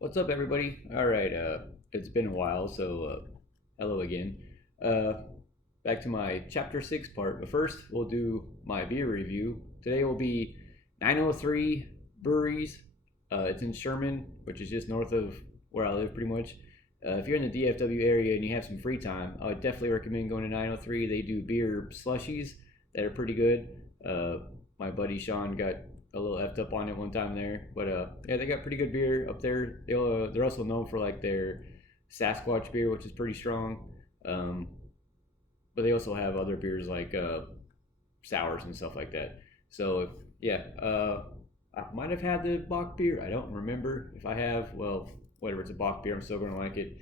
What's up, everybody? All right, it's been a while, so hello again. Uh, Back to my chapter 6 part, but first we'll do my beer review. Today will be 903 Breweries. It's in Sherman, which is just north of where I live, pretty much. If you're in the DFW area and you have some free time, I would definitely recommend going to 903. They do beer slushies that are pretty good. Uh, my buddy Sean got a little effed up on it one time there. But yeah, they got pretty good beer up there. They're also known for like their Sasquatch beer, which is pretty strong. Um, but they also have other beers like sours and stuff like that. So yeah, I might have had the Bach beer. I don't remember if I have. Well, whatever. It's a Bach beer. I'm still gonna like it.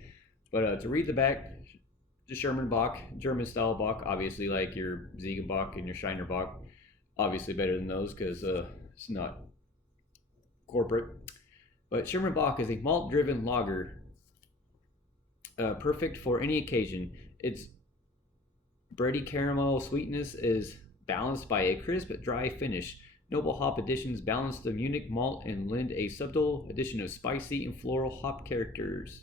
But to read the back, just Sherman Bach, German style Bach, obviously like your Ziegenbach and your Shiner Bach, obviously better than those because it's not corporate. But Sherman Bach is a malt driven lager, perfect for any occasion. Its bready caramel sweetness is balanced by a crisp, dry finish. Noble hop additions balance the Munich malt and lend a subtle addition of spicy and floral hop characters,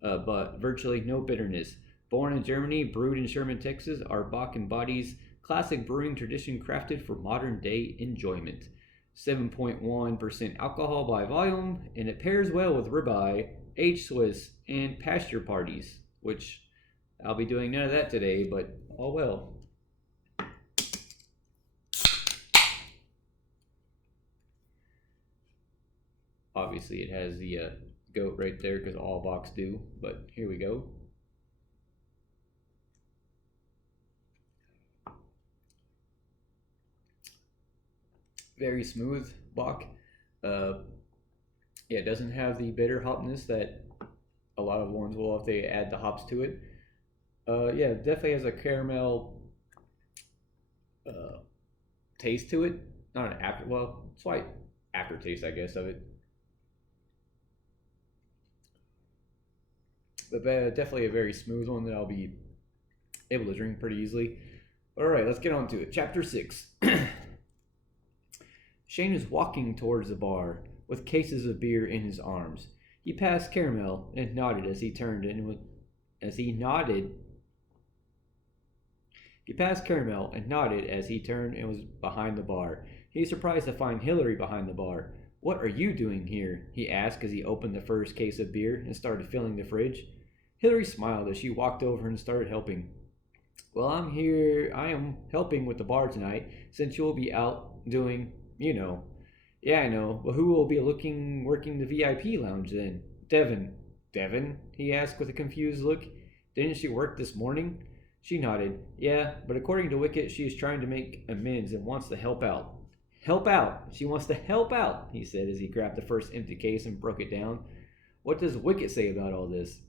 but virtually no bitterness. Born in Germany, brewed in Sherman, Texas, our Bach embodies classic brewing tradition crafted for modern day enjoyment. 7.1% alcohol by volume, and it pairs well with ribeye, aged Swiss, and pasture parties, which I'll be doing none of that today, but oh well. Obviously, it has the goat right there because all Bachs do, but here we go. Very smooth Bach. Uh, yeah, it doesn't have the bitter hopness that a lot of ones will if they add the hops to it. Yeah, it definitely has a caramel uh, taste to it. Not an after, well, slight aftertaste, I guess, of it. But definitely a very smooth one that I'll be able to drink pretty easily. All right, let's get on to it. Chapter 6. Shane is walking towards the bar with cases of beer in his arms. He passed Caramel and nodded as he turned and as he nodded. He passed Caramel and nodded as he turned and was behind the bar. He was surprised to find Hillary behind the bar. "What are you doing here?" he asked as he opened the first case of beer and started filling the fridge. Hillary smiled as she walked over and started helping. "Well, I am helping with the bar tonight, since you'll be out doing, you know." "Yeah, I know. Well, who will be working the VIP lounge then?" "Devin." "Devin?" he asked with a confused look. "Didn't she work this morning?" She nodded. "Yeah, but according to Wicket, she is trying to make amends and wants to help out." "Help out? She wants to help out," he said as he grabbed the first empty case and broke it down. "What does Wicket say about all this?"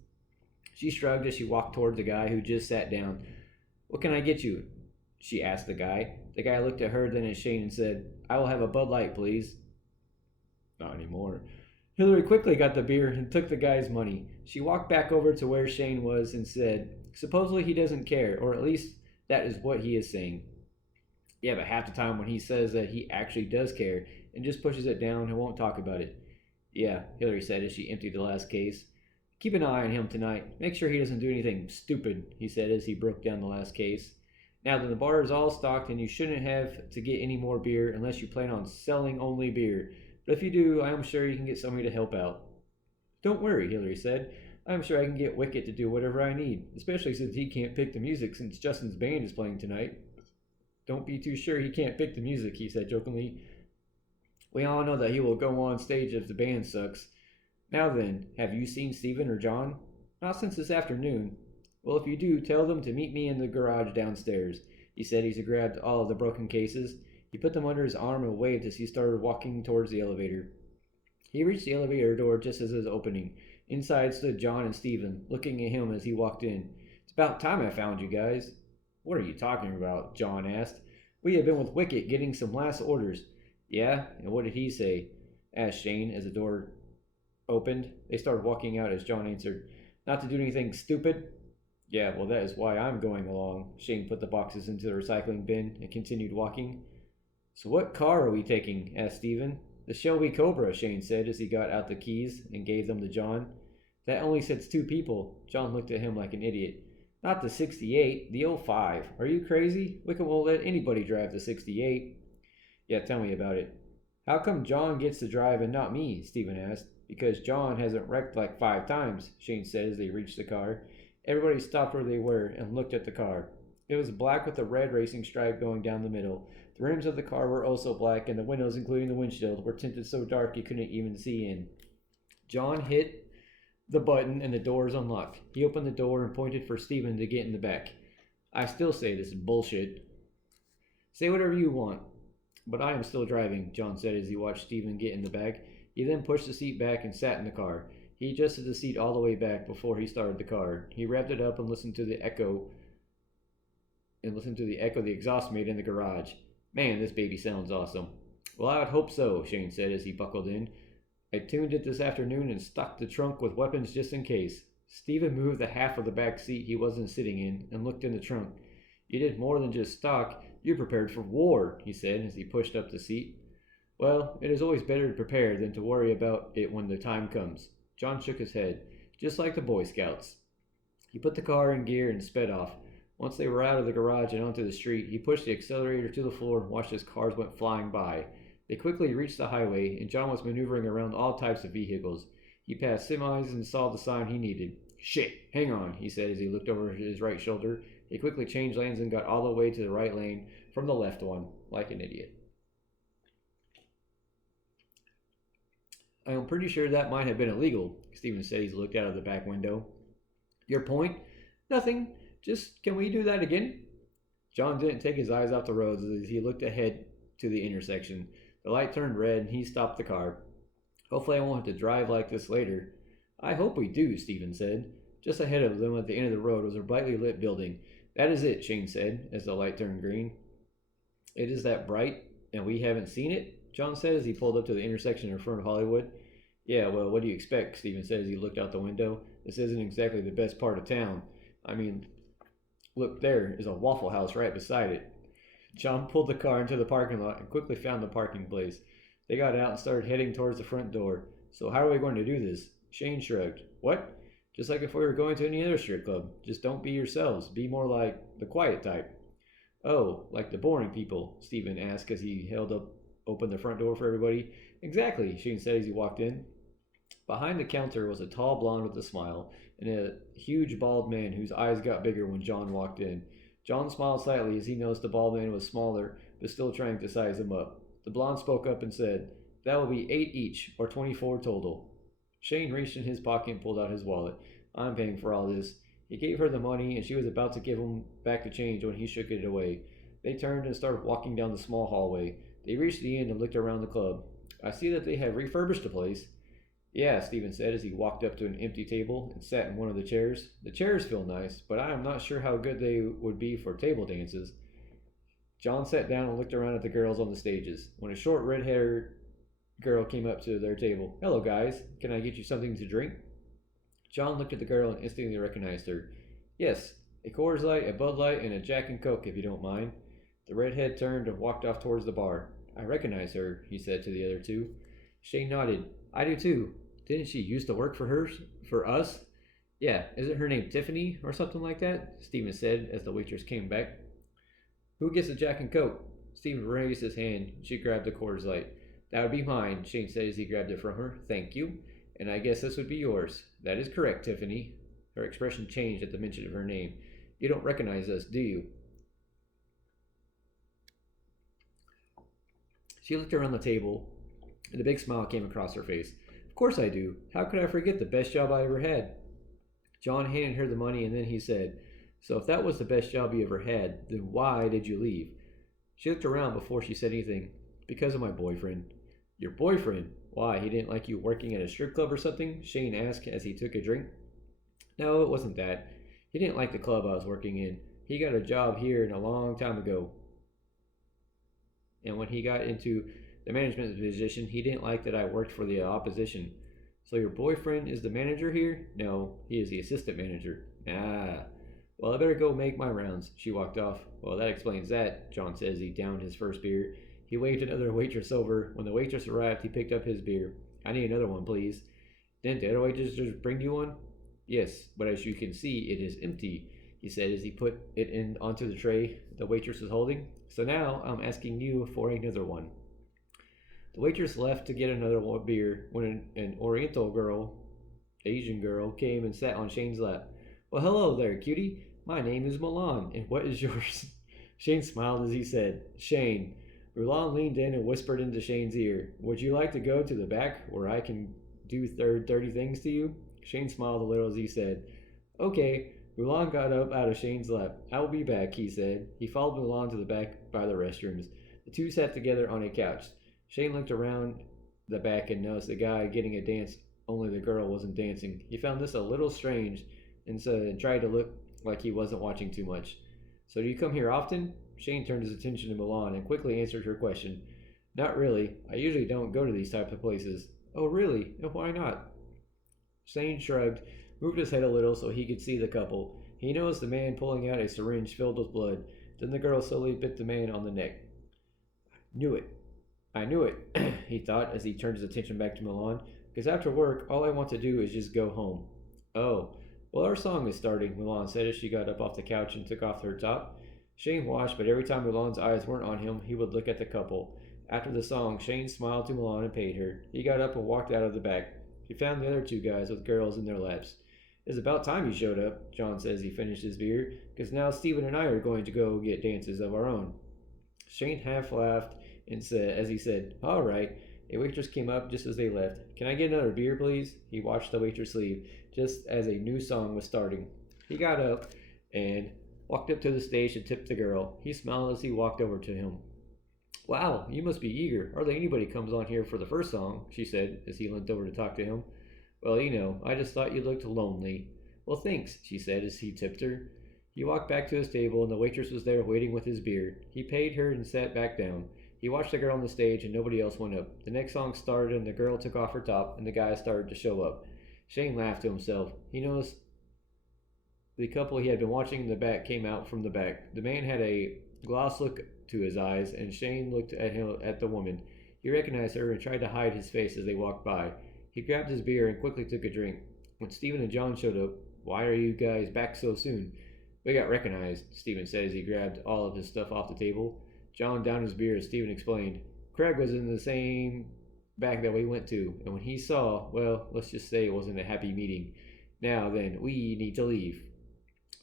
She shrugged as she walked towards the guy who just sat down. "What can I get you?" she asked the guy. The guy looked at her, then at Shane and said, "I will have a Bud Light, please." "Not anymore." Hillary quickly got the beer and took the guy's money. She walked back over to where Shane was and said, "Supposedly he doesn't care, or at least that is what he is saying." "Yeah, but half the time when he says that he actually does care and just pushes it down and won't talk about it." "Yeah," Hillary said as she emptied the last case. "Keep an eye on him tonight. Make sure he doesn't do anything stupid," he said as he broke down the last case. "Now that the bar is all stocked and you shouldn't have to get any more beer unless you plan on selling only beer. But if you do, I am sure you can get somebody to help out." "Don't worry," Hillary said. "I'm sure I can get Wicket to do whatever I need, especially since he can't pick the music since Justin's band is playing tonight." "Don't be too sure he can't pick the music," he said jokingly. "We all know that he will go on stage if the band sucks. Now then, have you seen Steven or John?" "Not since this afternoon." "Well, if you do, tell them to meet me in the garage downstairs," he said as he grabbed all of the broken cases. He put them under his arm and waved as he started walking towards the elevator. He reached the elevator door just as it was opening. Inside stood John and Steven, looking at him as he walked in. "It's about time I found you guys." "What are you talking about?" John asked. "We have been with Wicket getting some last orders." "Yeah? And what did he say?" asked Shane as the door opened. They started walking out as John answered, "Not to do anything stupid." "Yeah, well, that is why I'm going along." Shane put the boxes into the recycling bin and continued walking. "So what car are we taking?" asked Steven. The Shelby Cobra, Shane said as he got out the keys and gave them to John. That only sits two people. John looked at him like an idiot. Not the 68, the '05. Are you crazy? Wickham won't let anybody drive the 68. Yeah, tell me about it. How come John gets to drive and not me? Stephen asked. Because John hasn't wrecked like 5 times, Shane said as they reached the car. Everybody stopped where they were and looked at the car. It was black with a red racing stripe going down the middle. The rims of the car were also black, and the windows, including the windshield, were tinted so dark you couldn't even see in. John hit the button and the doors unlocked. He opened the door and pointed for Stephen to get in the back. I still say this is bullshit. Say whatever you want, but I am still driving, John said as he watched Stephen get in the back. He then pushed the seat back and sat in the car. He adjusted the seat all the way back before he started the car. He revved it up and listened to the echo the exhaust made in the garage. Man, this baby sounds awesome. Well, I would hope so, Shane said as he buckled in. I tuned it this afternoon and stocked the trunk with weapons just in case. Stephen moved the half of the back seat he wasn't sitting in and looked in the trunk. You did more than just stock. You prepared for war, he said as he pushed up the seat. Well, it is always better to prepare than to worry about it when the time comes. John shook his head, just like the Boy Scouts. He put the car in gear and sped off. Once they were out of the garage and onto the street, he pushed the accelerator to the floor and watched as cars went flying by. They quickly reached the highway, and John was maneuvering around all types of vehicles. He passed semis and saw the sign he needed. Shit, hang on, he said as he looked over his right shoulder. He quickly changed lanes and got all the way to the right lane from the left one, like an idiot. I am pretty sure that might have been illegal, Stephen said as he looked out of the back window. Your point? Nothing. Just, can we do that again? John didn't take his eyes off the road as he looked ahead to the intersection. The light turned red and he stopped the car. Hopefully I won't have to drive like this later. I hope we do, Stephen said. Just ahead of them at the end of the road was a brightly lit building. That is it, Shane said as the light turned green. It is that bright, and we haven't seen it? John said as he pulled up to the intersection in front of Hollywood. Yeah, well, what do you expect? Stephen said as he looked out the window. This isn't exactly the best part of town. I mean, look, there is a Waffle House right beside it. John pulled the car into the parking lot and quickly found the parking place. They got out and started heading towards the front door. So how are we going to do this? Shane shrugged. What? Just like if we were going to any other strip club. Just don't be yourselves. Be more like the quiet type. Oh, like the boring people? Stephen asked as he opened the front door for everybody. Exactly, Shane said as he walked in. Behind the counter was a tall blonde with a smile and a huge bald man whose eyes got bigger when John walked in. John smiled slightly as he noticed the bald man was smaller, but still trying to size him up. The blonde spoke up and said, That will be 8 each, or 24 total. Shane reached in his pocket and pulled out his wallet. I'm paying for all this. He gave her the money, and she was about to give him back the change when he shook it away. They turned and started walking down the small hallway. They reached the end and looked around the club. I see that they have refurbished the place. Yeah, Stephen said as he walked up to an empty table and sat in one of the chairs. The chairs feel nice, but I am not sure how good they would be for table dances. John sat down and looked around at the girls on the stages. When a short red-haired girl came up to their table. Hello, guys. Can I get you something to drink? John looked at the girl and instantly recognized her. Yes, a Coors Light, a Bud Light, and a Jack and Coke, if you don't mind. The redhead turned and walked off towards the bar. I recognize her, he said to the other two. Shane nodded. I do too. Didn't she used to work for us? Yeah, isn't her name Tiffany or something like that? Stephen said as the waitress came back. Who gets a Jack and Coke? Stephen raised his hand. She grabbed the Coors Light. That would be mine, Shane said as he grabbed it from her. Thank you. And I guess this would be yours. That is correct, Tiffany. Her expression changed at the mention of her name. You don't recognize us, do you? She looked around the table, and a big smile came across her face. Of course I do. How could I forget the best job I ever had? John handed her the money, and then he said, So if that was the best job you ever had, then why did you leave? She looked around before she said anything. Because of my boyfriend. Your boyfriend? Why, he didn't like you working at a strip club or something? Shane asked as he took a drink. No, it wasn't that. He didn't like the club I was working in. He got a job here a long time ago. And when he got into the management position, he didn't like that I worked for the opposition. So your boyfriend is the manager here? No, he is the assistant manager. Ah. Well, I better go make my rounds. She walked off. Well, that explains that, John said as he downed his first beer. He waved another waitress over. When the waitress arrived, he picked up his beer. I need another one, please. Didn't the other waitress just bring you one? Yes, but as you can see, it is empty, he said as he put it in onto the tray the waitress was holding. So now I'm asking you for another one. The waitress left to get another beer when an Oriental girl, Asian girl, came and sat on Shane's lap. Well, hello there, cutie. My name is Milan, and what is yours? Shane smiled as he said, Shane. Mulan leaned in and whispered into Shane's ear, Would you like to go to the back where I can do dirty things to you? Shane smiled a little as he said, Okay. Mulan got up out of Shane's lap. I will be back, he said. He followed Mulan to the back by the restrooms. The two sat together on a couch. Shane looked around the back and noticed the guy getting a dance, only the girl wasn't dancing. He found this a little strange and so tried to look like he wasn't watching too much. So do you come here often? Shane turned his attention to Milan and quickly answered her question. Not really. I usually don't go to these types of places. Oh, really? And why not? Shane shrugged, moved his head a little so he could see the couple. He noticed the man pulling out a syringe filled with blood. Then the girl slowly bit the man on the neck. Knew it. I knew it, he thought as he turned his attention back to Milan. Because after work, all I want to do is just go home. Oh, well, our song is starting, Milan said as she got up off the couch and took off her top. Shane watched, but every time Milan's eyes weren't on him, he would look at the couple. After the song, Shane smiled to Milan and paid her. He got up and walked out of the back. He found the other two guys with girls in their laps. It's about time you showed up, John said as he finished his beer, because now Stephen and I are going to go get dances of our own. Shane half laughed and said, as he said, All right. A waitress came up just as they left. Can I get another beer, please? He watched the waitress leave, just as a new song was starting. He got up and walked up to the stage and tipped the girl. He smiled as he walked over to him. Wow, you must be eager. Hardly anybody comes on here for the first song, she said as he leaned over to talk to him. Well, I just thought you looked lonely. Well, thanks, she said as he tipped her. He walked back to his table and the waitress was there waiting with his beer. He paid her and sat back down. He watched the girl on the stage and nobody else went up. The next song started and the girl took off her top and the guys started to show up. Shane laughed to himself. He noticed the couple he had been watching in the back came out from the back. The man had a gloss look to his eyes and Shane looked at the woman. He recognized her and tried to hide his face as they walked by. He grabbed his beer and quickly took a drink. When Stephen and John showed up, Why are you guys back so soon? We got recognized, Stephen said as he grabbed all of his stuff off the table. John downed his beer as Stephen explained. Craig was in the same back that we went to, and when he saw, well, let's just say it wasn't a happy meeting. Now then, we need to leave.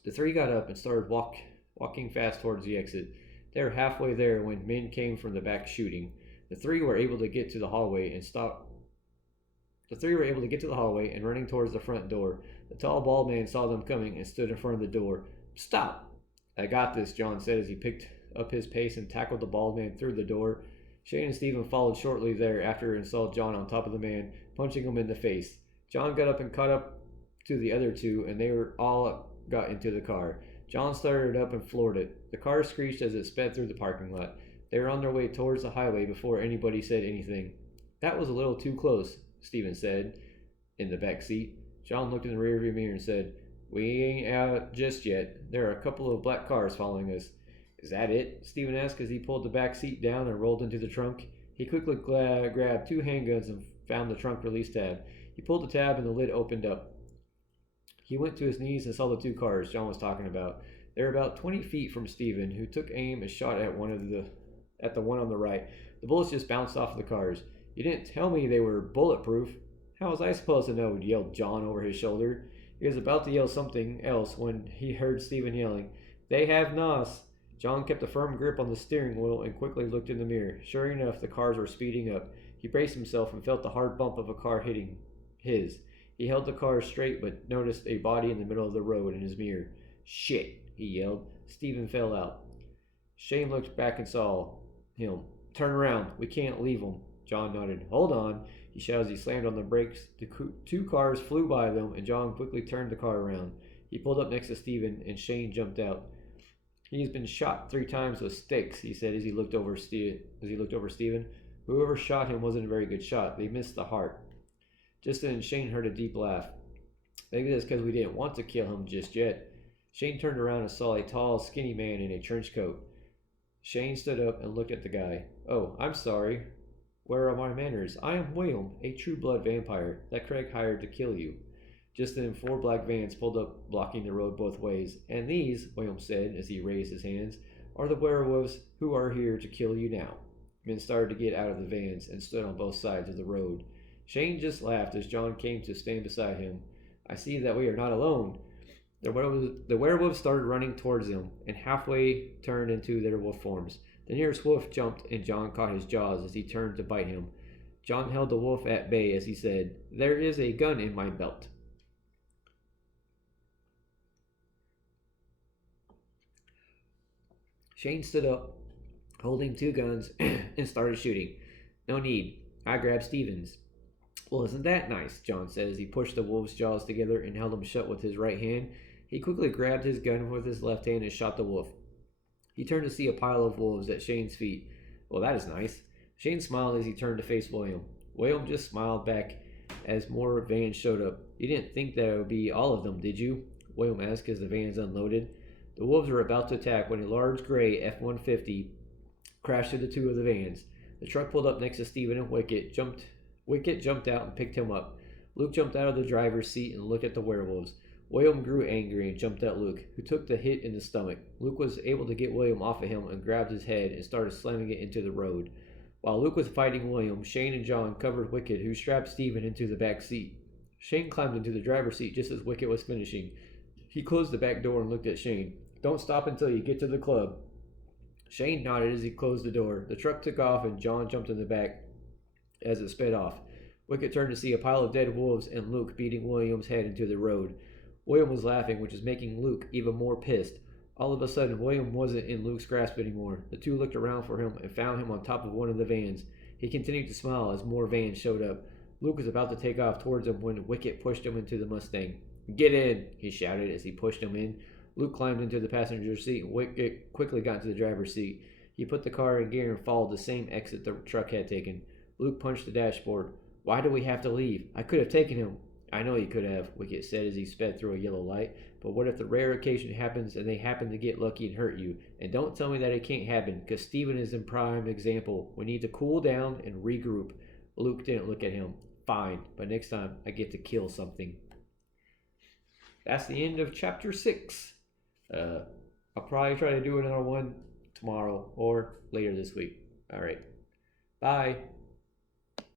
The three got up and started walking fast towards the exit. They were halfway there when men came from the back shooting. The three were able to get to the hallway and running towards the front door. The tall, bald man saw them coming and stood in front of the door. Stop! I got this, John said as he picked up his pace and tackled the bald man through the door. Shane and Stephen followed shortly thereafter and saw John on top of the man, punching him in the face. John got up and caught up to the other two, and they were all got into the car. John started up and floored it. The car screeched as it sped through the parking lot. They were on their way towards the highway before anybody said anything. That was a little too close, Stephen said in the back seat. John looked in the rearview mirror and said, We ain't out just yet. There are a couple of black cars following us. Is that it? Stephen asked as he pulled the back seat down and rolled into the trunk. He quickly grabbed two handguns and found the trunk release tab. He pulled the tab and the lid opened up. He went to his knees and saw the two cars John was talking about. They were about 20 feet from Stephen, who took aim and shot at the one on the right. The bullets just bounced off of the cars. You didn't tell me they were bulletproof. How was I supposed to know? Yelled John over his shoulder. He was about to yell something else when he heard Stephen yelling, They have NOS. John kept a firm grip on the steering wheel and quickly looked in the mirror. Sure enough, the cars were speeding up. He braced himself and felt the hard bump of a car hitting his. He held the car straight but noticed a body in the middle of the road in his mirror. Shit, he yelled. Stephen fell out. Shane looked back and saw him. Turn around. We can't leave him. John nodded. Hold on, he shouted as he slammed on the brakes. The two cars flew by them and John quickly turned the car around. He pulled up next to Stephen and Shane jumped out. He's been shot 3 times with sticks, he said as he looked over Stephen. Whoever shot him wasn't a very good shot. They missed the heart. Just then, Shane heard a deep laugh. Maybe that's because we didn't want to kill him just yet. Shane turned around and saw a tall, skinny man in a trench coat. Shane stood up and looked at the guy. Oh, I'm sorry. Where are my manners? I am William, a true blood vampire that Craig hired to kill you. Just then, four black vans pulled up, blocking the road both ways. And these, William said as he raised his hands, are the werewolves who are here to kill you now. Men started to get out of the vans and stood on both sides of the road. Shane just laughed as John came to stand beside him. I see that we are not alone. The werewolves started running towards them and halfway turned into their wolf forms. The nearest wolf jumped and John caught his jaws as he turned to bite him. John held the wolf at bay as he said, There is a gun in my belt. Shane stood up, holding two guns, and started shooting. No need. I grabbed Stevens. Well, isn't that nice? John said as he pushed the wolf's jaws together and held them shut with his right hand. He quickly grabbed his gun with his left hand and shot the wolf. He turned to see a pile of wolves at Shane's feet. Well, that is nice. Shane smiled as he turned to face William. William just smiled back as more vans showed up. You didn't think that it would be all of them, did you? William asked as the vans unloaded. The wolves were about to attack when a large gray F-150 crashed into two of the vans. The truck pulled up next to Stephen and Wicket. Wicket jumped out and picked him up. Luke jumped out of the driver's seat and looked at the werewolves. William grew angry and jumped at Luke, who took the hit in the stomach. Luke was able to get William off of him and grabbed his head and started slamming it into the road. While Luke was fighting William, Shane and John covered Wicket, who strapped Stephen into the back seat. Shane climbed into the driver's seat just as Wicket was finishing. He closed the back door and looked at Shane. Don't stop until you get to the club. Shane nodded as he closed the door. The truck took off and John jumped in the back as it sped off. Wicket turned to see a pile of dead wolves and Luke beating William's head into the road. William was laughing, which was making Luke even more pissed. All of a sudden, William wasn't in Luke's grasp anymore. The two looked around for him and found him on top of one of the vans. He continued to smile as more vans showed up. Luke was about to take off towards him when Wicket pushed him into the Mustang. Get in, he shouted as he pushed him in. Luke climbed into the passenger seat and Wicket quickly got into the driver's seat. He put the car in gear and followed the same exit the truck had taken. Luke punched the dashboard. Why do we have to leave? I could have taken him. I know you could have, Wicket said as he sped through a yellow light, but what if the rare occasion happens and they happen to get lucky and hurt you? And don't tell me that it can't happen, because Stephen is in prime example. We need to cool down and regroup. Luke didn't look at him. Fine, but next time I get to kill something. That's the end of chapter 6. I'll probably try to do another one tomorrow or later this week. All right. Bye.